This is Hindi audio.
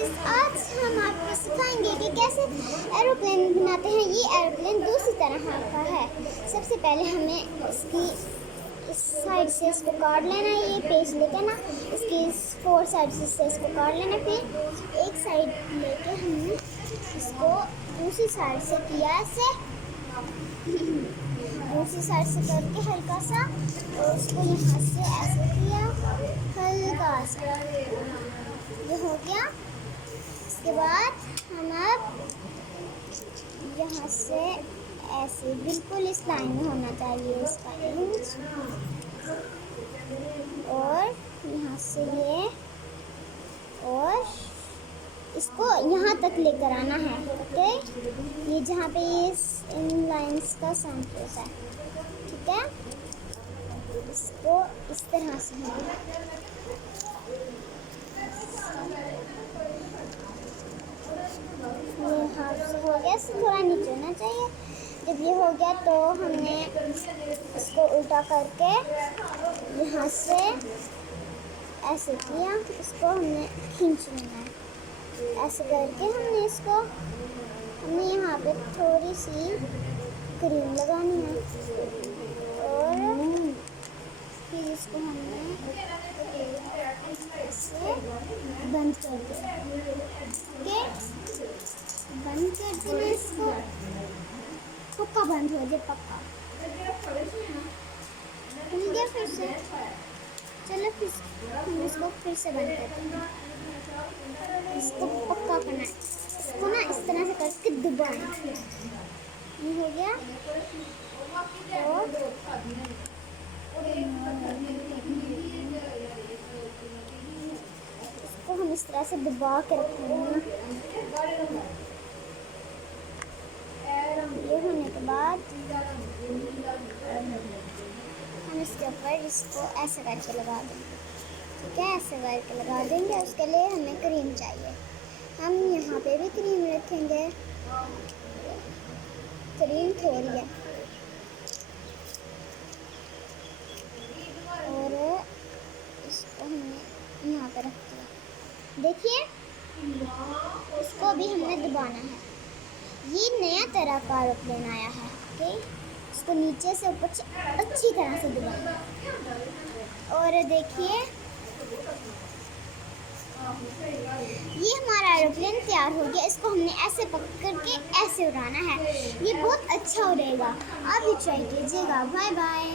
गाइस, आज हम आपको सिखाएंगे कि कैसे एरोप्लेन बनाते हैं। ये एरोप्लेन दूसरी तरह का है। सबसे पहले हमें इसकी इस साइड से इसको काट लेना है। ये पेज लेके ना इसकी 4 साइड से इसको काट लेना। फिर एक साइड लेके हमने इसको दूसरी साइड से किया ऐसे दूसरी साइड से करके हल्का सा, और उसको यहाँ से ऐसे किया हल्का सा। ये हो गया। इसके बाद हम अब यहाँ से ऐसे बिल्कुल इस लाइन में होना चाहिए इसका इंच, और यहाँ से ये, और इसको यहाँ तक लेकर आना है। ओके, ये जहाँ पे ये इन लाइंस का सेंटर है, ठीक है। इसको इस तरह से ये हाफ से हो गया, इससे थोड़ा नीचे होना चाहिए। जब ये हो गया तो हमने इसको उल्टा करके यहाँ से ऐसे किया, इसको हमने खींच लेना है। ऐसे करके हमने यहाँ पे थोड़ी सी क्रीम लगानी है, और फिर इसको हमने ऐसे बंद कर दिया। ओके, बंद कर देना इसको, पक्का बंद हो जाए, पक्का खुल गया। फिर से चलो, फिर हम इसको फिर से बंद कर देंगे। इसको पक्का करना है, इसको ना इस तरह से करके दबाएं। ये हो गया। तो इसको हम इस तरह से दबा के रखेंगे। ये होने के बाद हम इसके ऊपर इसको ऐसे करके लगा देंगे, ठीक है। ऐसे करके लगा देंगे। उसके लिए हमें क्रीम चाहिए। हम यहाँ पे भी क्रीम रखेंगे, क्रीम थोड़ी है, और इसको हमने यहाँ पे रख दिया। देखिए, इसको भी हमने दबाना है। ये नया तरह का एरोप्लेन आया है। ओके, इसको नीचे से ऊपर अच्छी तरह से दबाना। और देखिए, ये हमारा एरोप्लेन तैयार हो गया। इसको हमने ऐसे पकड़ के ऐसे उड़ाना है। ये बहुत अच्छा उड़ेगा। आप भी ट्राई कीजिएगा। Bye bye.